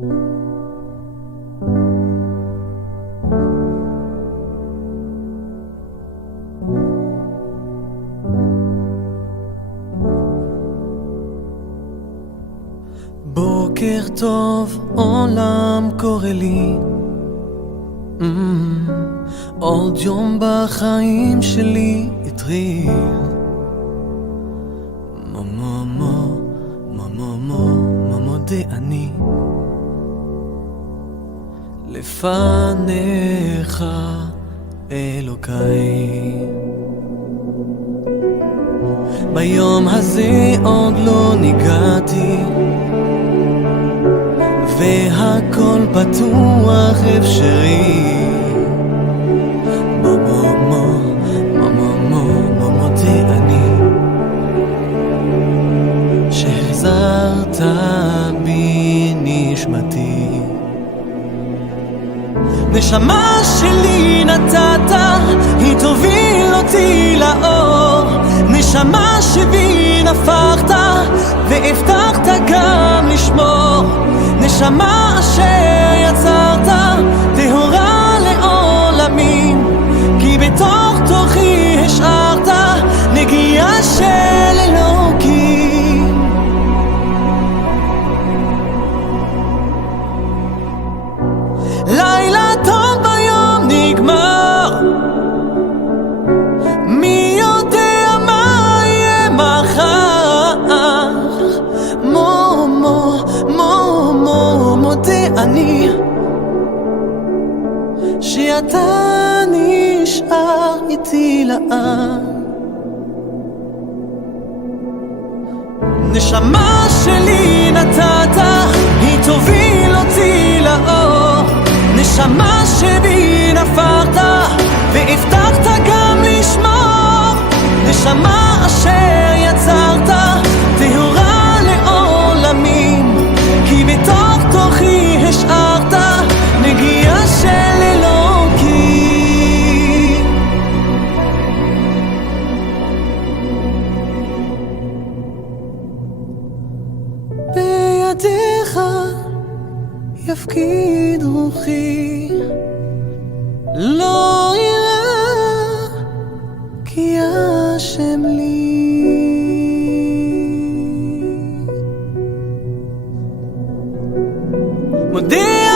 בוקר טוב, עולם קורא לי, עוד יום בחיים שלי התחיל. מה מודה אני לפניך אלוקיי. ביום הזה עוד לא ניגעתי, והכל פתוח אפשרי. מה מודה אני שהחזרת בי נשמתי. נשמה שלי נתת, היא תוביל אותי לאור. נשמה שבי נפחת, והבטחת גם לשמור. נשמה אשר יצרת, טהורה לעולמים, כי בתוך תוכי השארת נגיעה של אלוקים. לילה טוב ביום נגמר, מי יודע מה יהיה מחר. מודה אני שאתה נשאר איתי לעד. נשמה שלי נתת, היא תוביל אותי לאור. נשמה שבי נפחת, והבטחת גם לשמור. נשמה אשר יצרת, טהורה לעולמים, כי בתוך תוכי השארת נגיעה של אלוקים. בידיך יפקיד רוחי, לא יראה כי השם לי. מודה